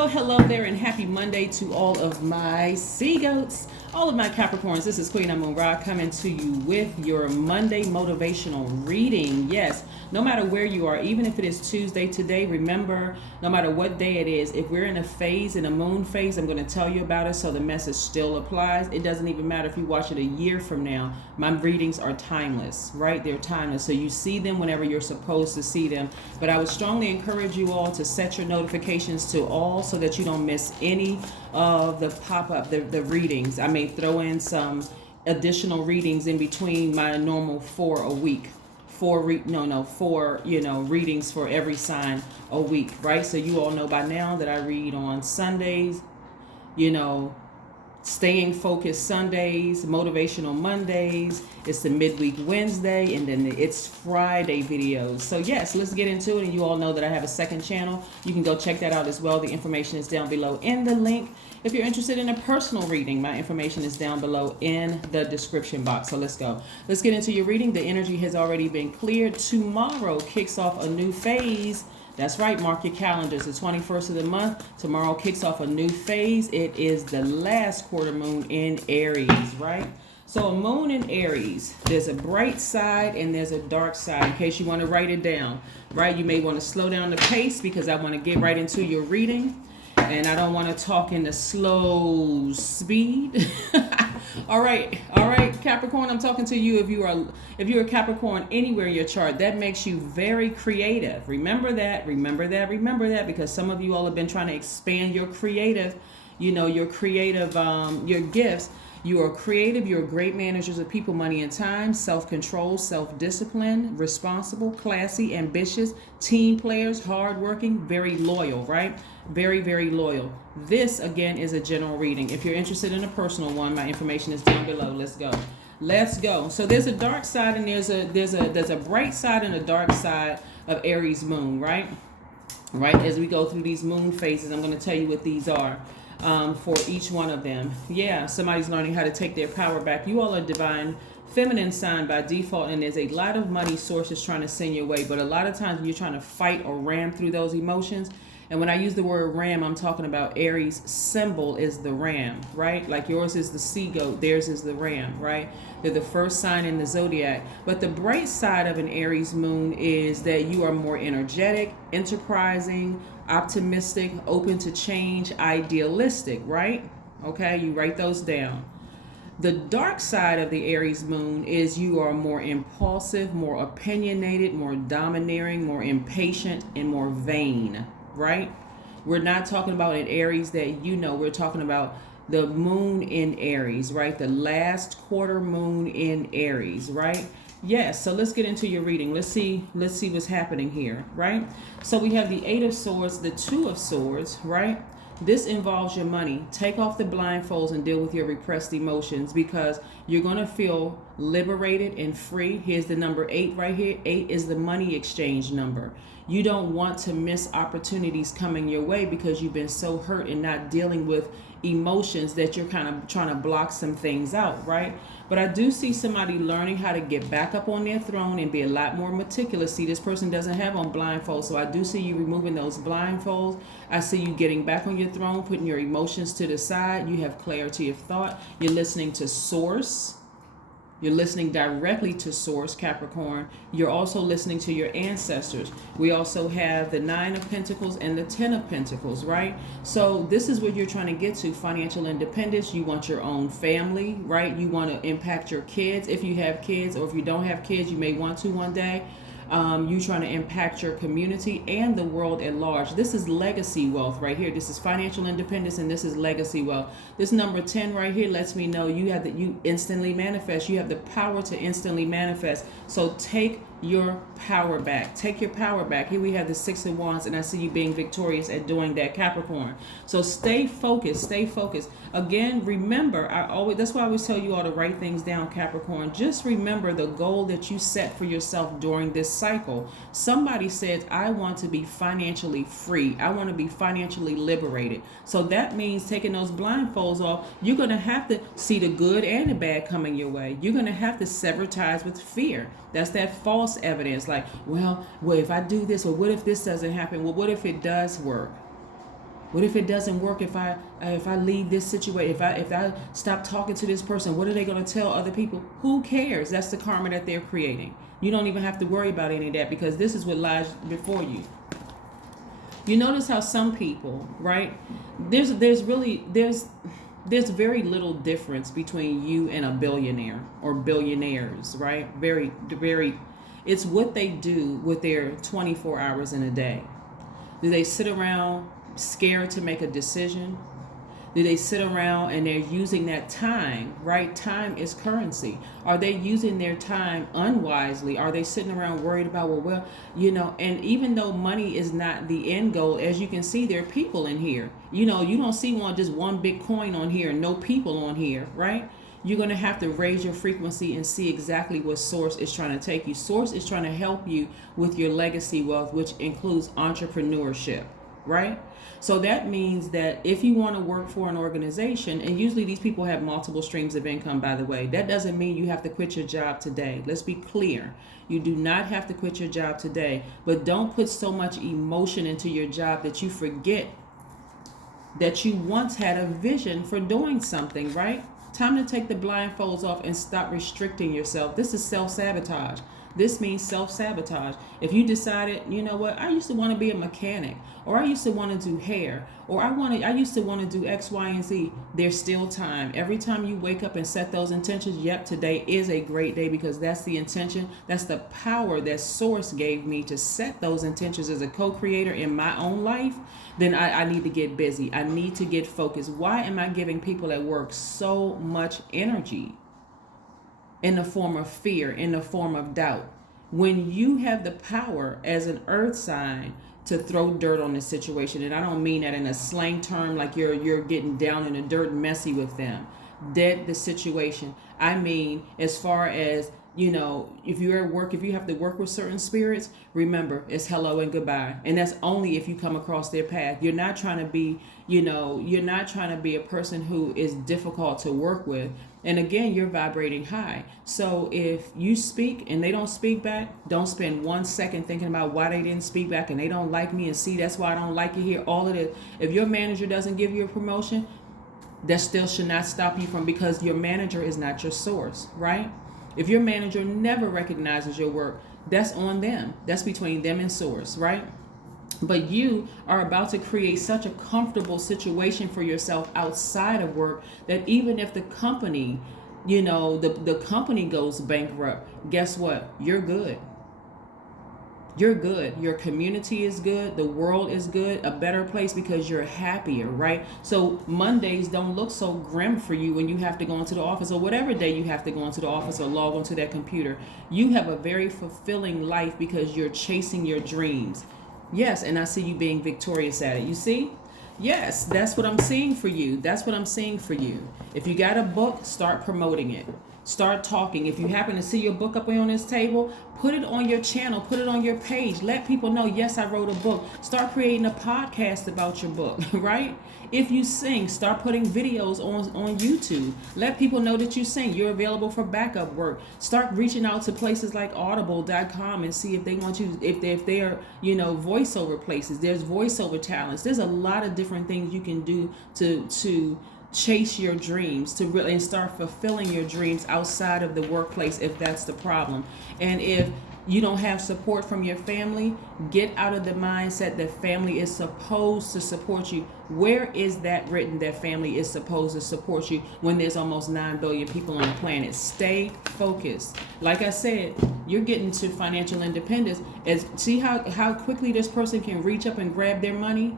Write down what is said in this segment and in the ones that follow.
Oh, hello there, and happy Monday to all of my sea goats, all of my Capricorns. This is Queen Amun Ra coming to you with your Monday motivational reading. Yes, no matter where you are, even if it is Tuesday today, remember, no matter what day it is, if we're in a phase, in a moon phase, I'm going to tell you about it so the message still applies. It doesn't even matter if you watch it a year from now. My readings are timeless, right? They're timeless. So you see them whenever you're supposed to see them. But I would strongly encourage you all to set your notifications to all so that you don't miss any of the pop-up, the readings. I may throw in some additional readings in between my normal 4 a week. Four readings for every sign a week, right? So you all know by now that I read on Sundays, Staying Focused Sundays, Motivational Mondays, it's the Midweek Wednesday, and then it's Friday videos. So yes, let's get into it. And you all know that I have a second channel. You can go check that out as well. The information is down below in the link. If you're interested in a personal reading, my information is down below in the description box. So let's go. Let's get into your reading. The energy has already been cleared. Tomorrow kicks off a new phase. That's right, mark your calendars. The 21st of the month, tomorrow kicks off a new phase. It is the last quarter moon in Aries, right? So a moon in Aries, there's a bright side and there's a dark side, in case you want to write it down, right? You may want to slow down the pace because I want to get right into your reading. And I don't want to talk in the slow speed. All right, Capricorn, I'm talking to you. If you're a Capricorn anywhere in your chart, that makes you very creative. Remember that, because some of you all have been trying to expand your creative, your gifts. You are creative. You're great managers of people, money, and time. Self-control, self-discipline, responsible, classy, ambitious, team players, hardworking, very loyal, right? Very, very loyal. This, again, is a general reading. If you're interested in a personal one, my information is down below. Let's go. So there's a dark side and there's a bright side and a dark side of Aries moon, right? Right. As we go through these moon phases, I'm going to tell you what these are. For each one of them. Yeah, somebody's learning how to take their power back. You all are divine feminine sign by default, and there's a lot of money sources trying to send your way, but a lot of times when you're trying to fight or ram through those emotions, and when I use the word ram, I'm talking about Aries symbol is the ram, right? Like yours is the sea goat, theirs is the ram, right? They're the first sign in the Zodiac. But the bright side of an Aries moon is that you are more energetic, enterprising, optimistic, open to change, idealistic, right? Okay, you write those down. The dark side of the Aries moon is you are more impulsive, more opinionated, more domineering, more impatient, and more vain, right? We're not talking about an Aries that we're talking about the moon in Aries, right? The last quarter moon in Aries, right? Yes, so let's get into your reading. Let's see what's happening here, right? So we have the 8 of Swords, the 2 of Swords, right? This involves your money. Take off the blindfolds and deal with your repressed emotions because you're going to feel liberated and free. Here's the number 8 right here. 8 is the money exchange number. You don't want to miss opportunities coming your way because you've been so hurt and not dealing with emotions that you're kind of trying to block some things out, right? But I do see somebody learning how to get back up on their throne and be a lot more meticulous. See, this person doesn't have on blindfolds, so I do see you removing those blindfolds. I see you getting back on your throne, putting your emotions to the side. You have clarity of thought. You're listening to source. You're listening directly to source, Capricorn. You're also listening to your ancestors. We also have the 9 of Pentacles and the 10 of Pentacles, right? So this is what you're trying to get to, financial independence. You want your own family, right? You want to impact your kids if you have kids, or if you don't have kids, you may want to one day. You trying to impact your community and the world at large. This is legacy wealth right here. This is financial independence, and this is legacy wealth. This number 10 right here lets me know you instantly manifest. You have the power to instantly manifest. So take your power back. Take your power back. Here we have the 6 of Wands, and I see you being victorious at doing that, Capricorn. So stay focused. Stay focused. Again, remember, that's why I always tell you all to write things down, Capricorn. Just remember the goal that you set for yourself during this cycle. Somebody said, I want to be financially free. I want to be financially liberated. So that means taking those blindfolds off. You're going to have to see the good and the bad coming your way. You're going to have to sever ties with fear. That's that false evidence. Like, well, if I do this, or what if this doesn't happen? Well, what if it does work? What if it doesn't work? If I leave this situation, if I stop talking to this person, what are they going to tell other people? Who cares? That's the karma that they're creating. You don't even have to worry about any of that, because this is what lies before you. You notice how some people, right? There's very little difference between you and a billionaire or billionaires, right? Very, very. It's what they do with their 24 hours in a day. Do they sit around scared to make a decision? Do they sit around and they're using that time, right? Time is currency. Are they using their time unwisely? Are they sitting around worried about, well, and even though money is not the end goal, as you can see, there are people in here. You don't see just one big coin on here, no people on here, right? You're going to have to raise your frequency and see exactly what Source is trying to take you. Source is trying to help you with your legacy wealth, which includes entrepreneurship, right? So that means that if you want to work for an organization, and usually these people have multiple streams of income, by the way, that doesn't mean you have to quit your job today. Let's be clear. You do not have to quit your job today, but don't put so much emotion into your job that you forget that you once had a vision for doing something, right? Time to take the blindfolds off and stop restricting yourself. This is self-sabotage. This means self-sabotage. If you decided, I used to want to be a mechanic, or I used to want to do hair, or I used to want to do X, Y, and Z, there's still time. Every time you wake up and set those intentions, yep, today is a great day, because that's the intention. That's the power that Source gave me to set those intentions as a co-creator in my own life. Then I need to get busy. I need to get focused. Why am I giving people at work so much energy? In the form of fear, in the form of doubt. When you have the power as an earth sign to throw dirt on the situation, and I don't mean that in a slang term like you're getting down in the dirt and messy with them, dead the situation. I mean, as far as, if you're at work, if you have to work with certain spirits, remember, it's hello and goodbye. And that's only if you come across their path. You're not trying to be, you're not trying to be a person who is difficult to work with. And again, you're vibrating high. So if you speak and they don't speak back, don't spend 1 second thinking about why they didn't speak back and they don't like me, and see, that's why I don't like you here. All of it. If your manager doesn't give you a promotion, that still should not stop you from, because your manager is not your source, right? If your manager never recognizes your work, that's on them. That's between them and Source, right? But you are about to create such a comfortable situation for yourself outside of work that even if the company, the company goes bankrupt, guess what? You're good. You're good. Your community is good. The world is good. A better place, because you're happier, right? So Mondays don't look so grim for you when you have to go into the office, or whatever day you have to go into the office or log onto that computer. You have a very fulfilling life because you're chasing your dreams. Yes, and I see you being victorious at it. You see? Yes, that's what I'm seeing for you. That's what I'm seeing for you. If you got a book, start promoting it. Start talking. If you happen to see your book up on this table, put it on your channel, put it on your page. Let people know, yes, I wrote a book. Start creating a podcast about your book, right? If you sing, start putting videos on YouTube. Let people know that you sing. You're available for backup work. Start reaching out to places like audible.com and see if they want you, if they're, voiceover places. There's voiceover talents. There's a lot of different things you can do to chase your dreams, to really and start fulfilling your dreams outside of the workplace, if that's the problem. And if you don't have support from your family, get out of the mindset that family is supposed to support you. Where is that written, that family is supposed to support you, when there's almost 9 billion people on the planet? Stay focused. Like I said, you're getting to financial independence. See how quickly this person can reach up and grab their money?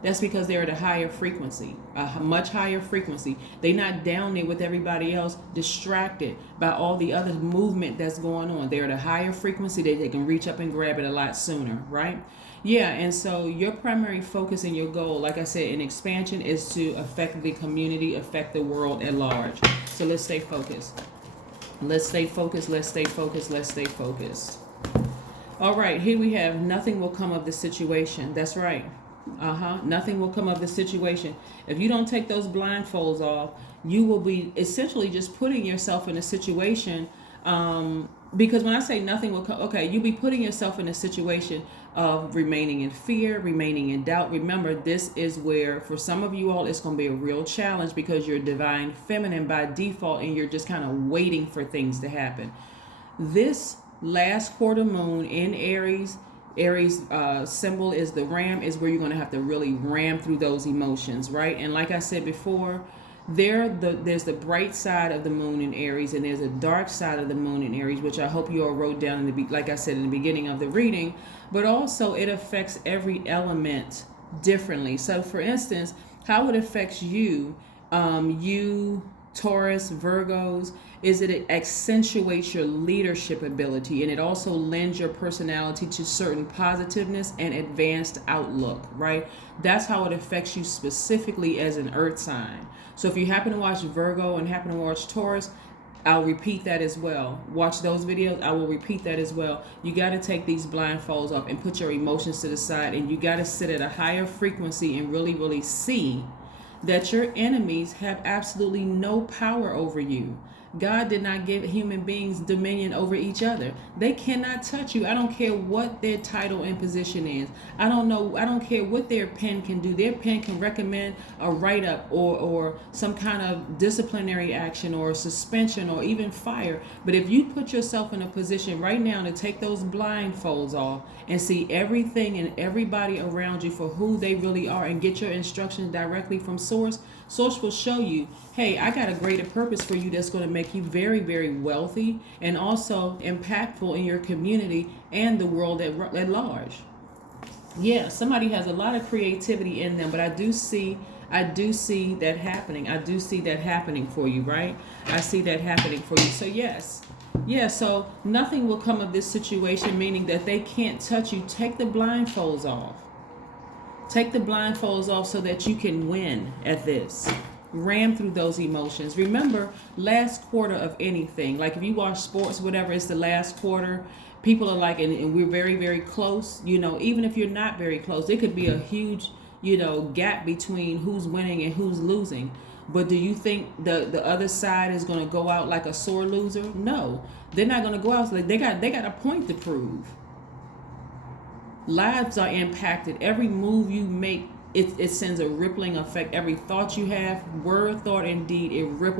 That's because they're at a higher frequency, a much higher frequency. They're not down there with everybody else, distracted by all the other movement that's going on. They're at a higher frequency that they can reach up and grab it a lot sooner, right? Yeah, and so your primary focus and your goal, like I said, in expansion, is to affect the community, affect the world at large. So let's stay focused. Let's stay focused, let's stay focused, let's stay focused. All right, here we have, nothing will come of the situation. That's right. Nothing will come of the situation. If you don't take those blindfolds off, you will be essentially just putting yourself in a situation. Because when I say nothing will come, okay, you'll be putting yourself in a situation of remaining in fear, remaining in doubt. Remember, this is where, for some of you all, it's going to be a real challenge because you're divine feminine by default and you're just kind of waiting for things to happen. This last quarter moon in Aries, symbol is the ram, is where you're going to have to really ram through those emotions, right? And like I said before, there's the bright side of the moon in Aries, and there's a dark side of the moon in Aries, which I hope you all wrote down like I said in the beginning of the reading. But also it affects every element differently. So for instance, how it affects you, Taurus, Virgos, is it accentuates your leadership ability, and it also lends your personality to certain positiveness and advanced outlook, right? That's how it affects you specifically as an earth sign. So if you happen to watch Virgo and happen to watch Taurus, I'll repeat that as well. Watch those videos, I will repeat that as well. You got to take these blindfolds off and put your emotions to the side, and you got to sit at a higher frequency and really, really see that your enemies have absolutely no power over you. God did not give human beings dominion over each other. They cannot touch you. I don't care what their title and position is. I don't care what their pen can do. Their pen can recommend a write-up or some kind of disciplinary action or suspension or even fire. But if you put yourself in a position right now to take those blindfolds off and see everything and everybody around you for who they really are and get your instructions directly from Source, Source will show you, hey, I got a greater purpose for you that's going to make you very, very wealthy and also impactful in your community and the world at large. Yeah, somebody has a lot of creativity in them, but I do see that happening. I do see that happening for you, right? I see that happening for you. So yes. Yeah, so nothing will come of this situation, meaning that they can't touch you. Take the blindfolds off. Take the blindfolds off so that you can win at this. Ram through those emotions. Remember, last quarter of anything, like if you watch sports, whatever, it's the last quarter. People are like, and we're very, very close. Even if you're not very close, there could be a huge, gap between who's winning and who's losing. But do you think the other side is going to go out like a sore loser? No, they're not going to go out. Like they got a point to prove. Lives are impacted. Every move you make, it sends a rippling effect. Every thought you have, word, thought, and deed,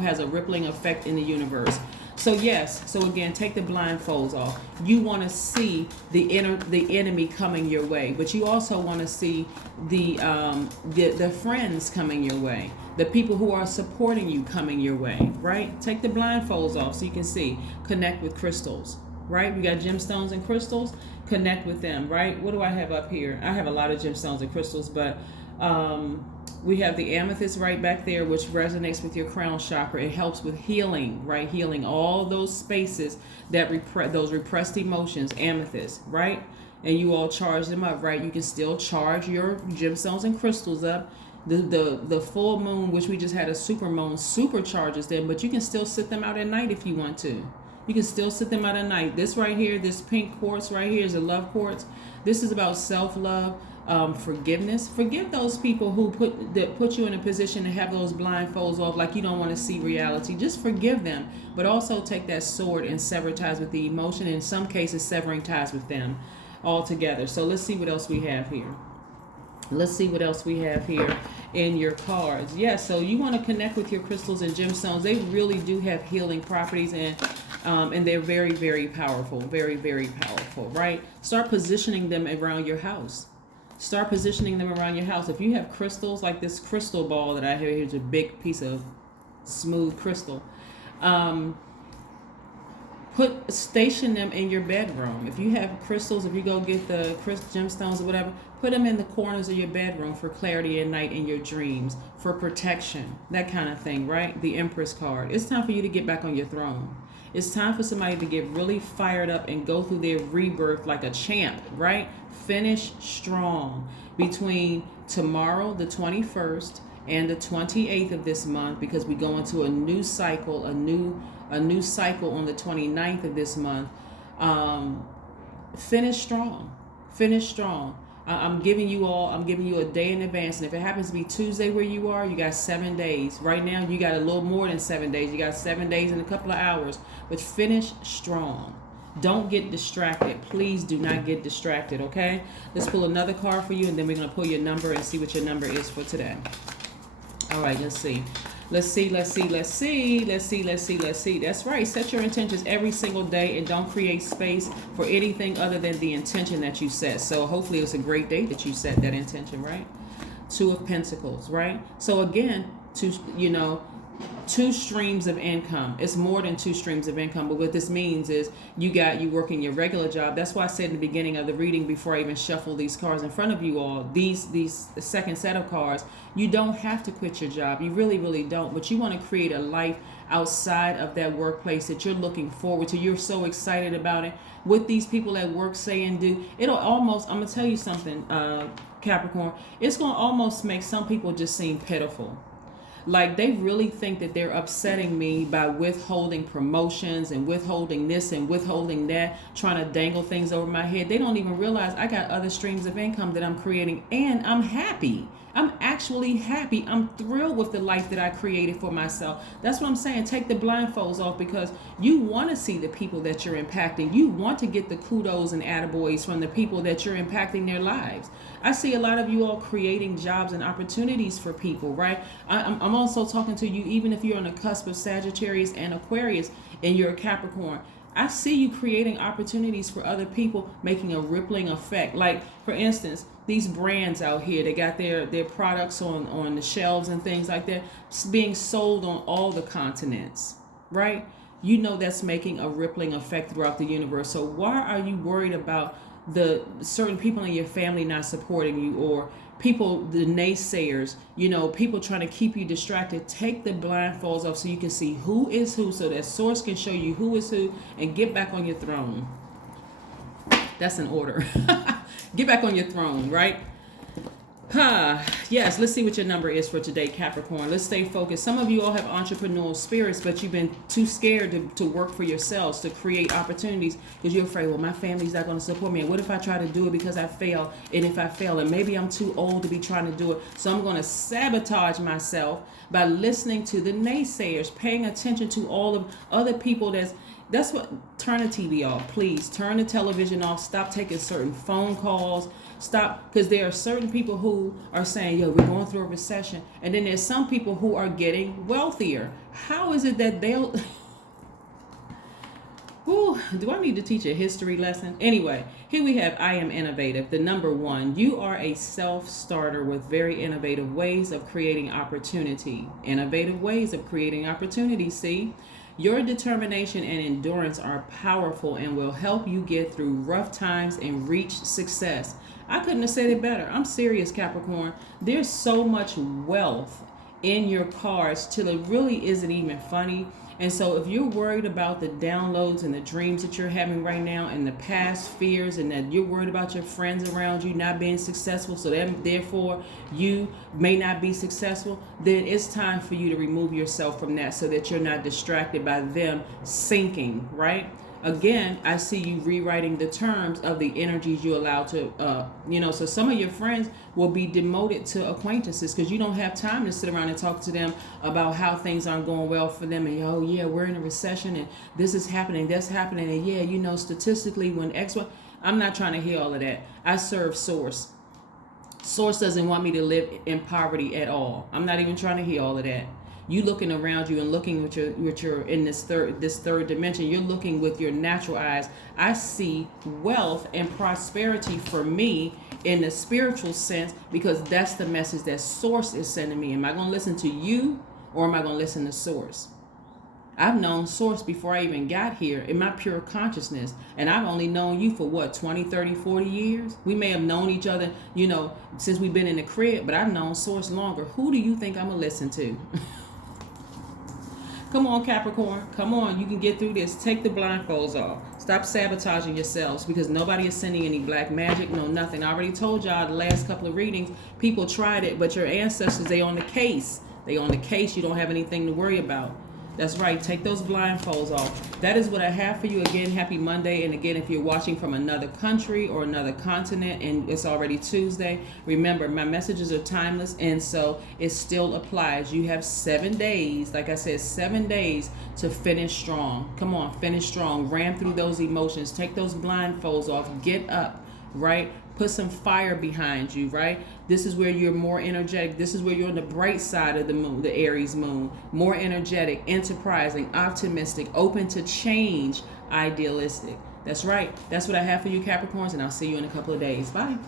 has a rippling effect in the universe. So yes, so again, take the blindfolds off. You want to see the enemy coming your way, but you also want to see the friends coming your way, the people who are supporting you coming your way, right? Take the blindfolds off so you can see. Connect with crystals, right? We got gemstones and crystals. Connect with them, right? What do I have up here? I have a lot of gemstones and crystals, but we have the amethyst right back there, which resonates with your crown chakra. It helps with healing, right? Healing all those spaces that those repressed emotions. Amethyst, right? And you all charge them up, right? You can still charge your gemstones and crystals up. The full moon, which we just had a super moon, supercharges them, but you can still sit them out at night if you want to. You can still sit them out at night. This right here, this pink quartz right here is a love quartz. This is about self-love, forgiveness. Forgive those people who put you in a position to have those blindfolds off, like you don't want to see reality. Just forgive them, but also take that sword and sever ties with the emotion. In some cases, severing ties with them altogether. So let's see what else we have here. Let's see what else we have here in your cards. Yeah, so you want to connect with your crystals and gemstones. They really do have healing properties, and they're very, very powerful. Very, very powerful, right? Start positioning them around your house. Start positioning them around your house. If you have crystals, like this crystal ball that I have here, here's a big piece of smooth crystal. Station them in your bedroom. If you have crystals, if you go get the gemstones or whatever, put them in the corners of your bedroom for clarity at night in your dreams, for protection, that kind of thing, right? The Empress card. It's time for you to get back on your throne. It's time for somebody to get really fired up and go through their rebirth like a champ, right? Finish strong. Between tomorrow, the 21st, and the 28th of this month, because we go into a new cycle, a new cycle on the 29th of this month. Finish strong. Finish strong. I'm giving you a day in advance. And if it happens to be Tuesday where you are, you got 7 days. Right now, you got a little more than 7 days. You got 7 days and a couple of hours. But finish strong. Don't get distracted. Please do not get distracted, okay? Let's pull another card for you, and then we're going to pull your number and see what your number is for today. All right, let's see. Let's see. That's right. Set your intentions every single day and don't create space for anything other than the intention that you set. So hopefully it's a great day that you set that intention, right? Two of Pentacles, right? So again, two streams of income. It's more than two streams of income, but what this means is you working your regular job. That's why I said in the beginning of the reading, before I even shuffle these cards in front of you all, the second set of cards, you don't have to quit your job. You really don't, but you want to create a life outside of that workplace that you're looking forward to. You're so excited about it. What these people at work say and do, it'll almost, I'm gonna tell you something, Capricorn, it's gonna almost make some people just seem pitiful. Like they really think that they're upsetting me by withholding promotions and withholding this and withholding that, trying to dangle things over my head. They don't even realize I got other streams of income that I'm creating, and I'm happy. I'm actually happy. I'm thrilled with the life that I created for myself. That's what I'm saying. Take the blindfolds off, because you want to see the people that you're impacting. You want to get the kudos and attaboys from the people that you're impacting their lives. I see a lot of you all creating jobs and opportunities for people, right? I'm also talking to you, even if you're on the cusp of Sagittarius and Aquarius and you're a Capricorn. I see you creating opportunities for other people, making a rippling effect. Like, for instance, these brands out here, they got their products on the shelves and things like that, being sold on all the continents, right? You know that's making a rippling effect throughout the universe. So why are you worried about the certain people in your family not supporting you, or people, the naysayers, people trying to keep you distracted? Take the blindfolds off so you can see who is who, so that source can show you who is who, and get back on your throne. That's an order. Get back on your throne, right? Yes, let's see what your number is for today, Capricorn. Let's stay focused. Some of you all have entrepreneurial spirits, but you've been too scared to work for yourselves, to create opportunities, because you're afraid, well, my family's not going to support me. And what if I try to do it because I fail? And if I fail, and maybe I'm too old to be trying to do it, so I'm going to sabotage myself by listening to the naysayers, paying attention to all of other people. That's what, turn the TV off, please. Turn the television off. Stop taking certain phone calls. Stop, because there are certain people who are saying, yo, we're going through a recession. And then there's some people who are getting wealthier. How is it that they'll... Ooh, do I need to teach a history lesson? Anyway, here we have I am innovative. The number 1, you are a self-starter with very innovative ways of creating opportunity. Innovative ways of creating opportunity, see? Your determination and endurance are powerful and will help you get through rough times and reach success. I couldn't have said it better. I'm serious, Capricorn. There's so much wealth in your cards till it really isn't even funny. And so if you're worried about the downloads and the dreams that you're having right now and the past fears, and that you're worried about your friends around you not being successful, so that therefore you may not be successful, then it's time for you to remove yourself from that so that you're not distracted by them sinking, right? Again, I see you rewriting the terms of the energies you allow to, so some of your friends will be demoted to acquaintances because you don't have time to sit around and talk to them about how things aren't going well for them. And, oh, yeah, we're in a recession and this is happening, that's happening. And, yeah, statistically when X, Y, I'm not trying to hear all of that. I serve Source. Source doesn't want me to live in poverty at all. I'm not even trying to hear all of that. You looking around you and looking with your in this third dimension, you're looking with your natural eyes. I see wealth and prosperity for me in the spiritual sense, because that's the message that Source is sending me. Am I going to listen to you, or am I going to listen to Source? I've known Source before I even got here in my pure consciousness. And I've only known you for what, 20, 30, 40 years? We may have known each other, since we've been in the crib, but I've known Source longer. Who do you think I'm going to listen to? Come on, Capricorn. Come on. You can get through this. Take the blindfolds off. Stop sabotaging yourselves, because nobody is sending any black magic. No, nothing. I already told y'all the last couple of readings, people tried it, but your ancestors, they on the case. They on the case. You don't have anything to worry about. That's right. Take those blindfolds off. That is what I have for you. Again, happy Monday. And again, if you're watching from another country or another continent and it's already Tuesday, remember, my messages are timeless, and so it still applies. You have 7 days, like I said, 7 days to finish strong. Come on, finish strong. Ram through those emotions. Take those blindfolds off. Get up, right? Put some fire behind you, right? This is where you're more energetic. This is where you're on the bright side of the moon, the Aries moon. More energetic, enterprising, optimistic, open to change, idealistic. That's right. That's what I have for you, Capricorns, and I'll see you in a couple of days. Bye.